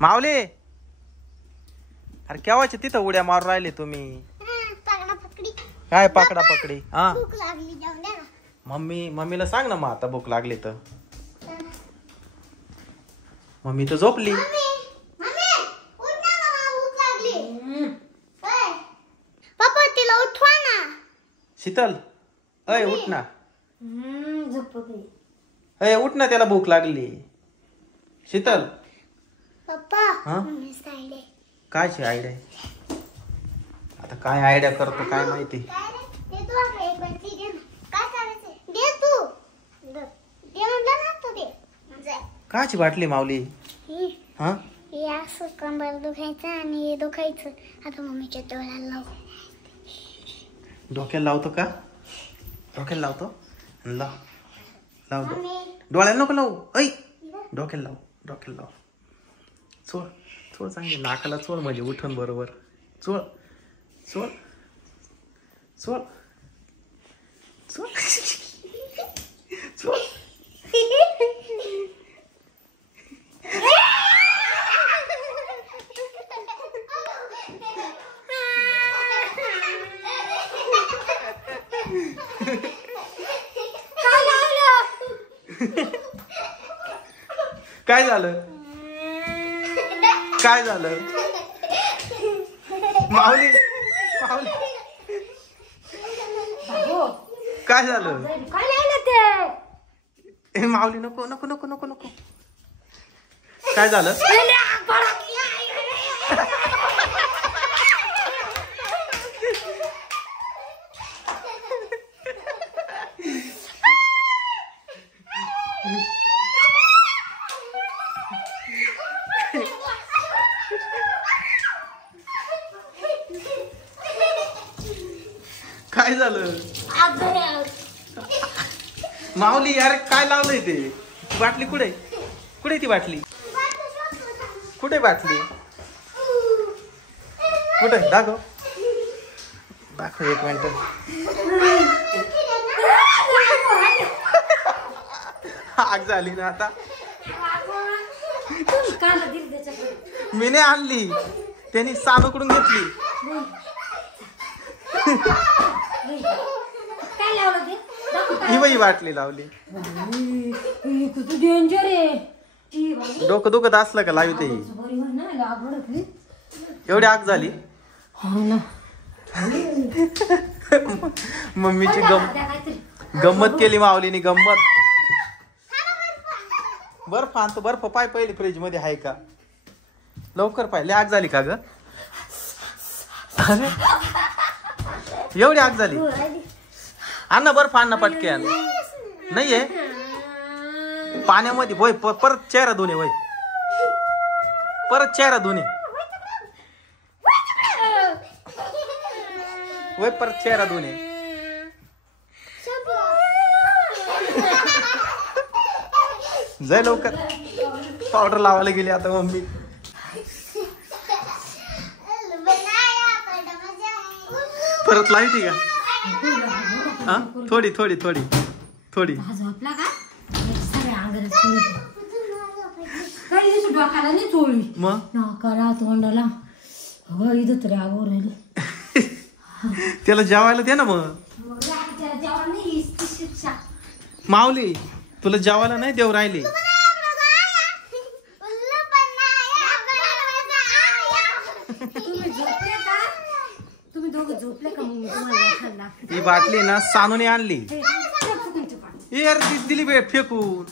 माऊली, अरे केव्हाचे तिथं उड्या मारून राहिले तुम्ही? काय पकडा पकडी? हा मम्मीला सांग ना, मग आता भूक लागली तर. मम्मी तर झोपली. शीतल, अय उठ ना. अय उठ ना, त्याला भूक लागली. शीतल. कायची आयडिया? आता काय आयडिया करतो काय माहिती. काची बाटली माऊली? हा कंबर दुखायचं आणि दुखायचं. आता मम्मीच्या डोळ्याला लाव. डोक्याला लावतो का? डोक्याला लावतो. लाव लाव. डोळ्याला नको लावू. ऐ डोक्याला लाव. डोक्याला लाव. चोळ चोळ चांगली. नाकाला चोळ म्हणजे उठून बरोबर. चोळ चोळ चोळ चोळ चोळ. काय झालं? काय झालं? माऊली माऊली काय झालं? ए माऊली नको नको नको नको नको. काय झालं? काय झालं? माऊली यार काय लावलंय ते? बाटली कुठे? कुठे ती बाटली? कुठे बाटली? कुठे? दाखव दाखव. एक मिनिट. आग झाली ना आता. मी नाही आणली, त्यांनी सानूकडून घेतली. ही बाई बाटली लावली. डोकं दुखत असलं का लावी ते? एवढी आग झाली. मम्मीची गंमत केली माऊलीने. गंमत. बर्फ आणतो. बर्फ पाय पहिले फ्रीज मध्ये आहे का? लवकर पाहिले. आग झाली का ग? अरे एवढी आग झाली. आण बर्फ आण पटक्यान. नाहीये पाण्यामध्ये. होय परत चेहरा धुणे. होय परत चेहरा धुणे. होय परत चेहरा धुणे. जाय लवकर. पावडर लावायला गेली आता मम्मी. परत लावती का? हा थोडी थोडी थोडी थोडी. मग तोंडाला त्याला जेवायला दे ना. मग माऊली तुला जेवायला नाही देऊ राहिली. तुम्ही दोघं झोपले का? ही बाटली ना सानूने आणली. यार दिली भेट फेकून.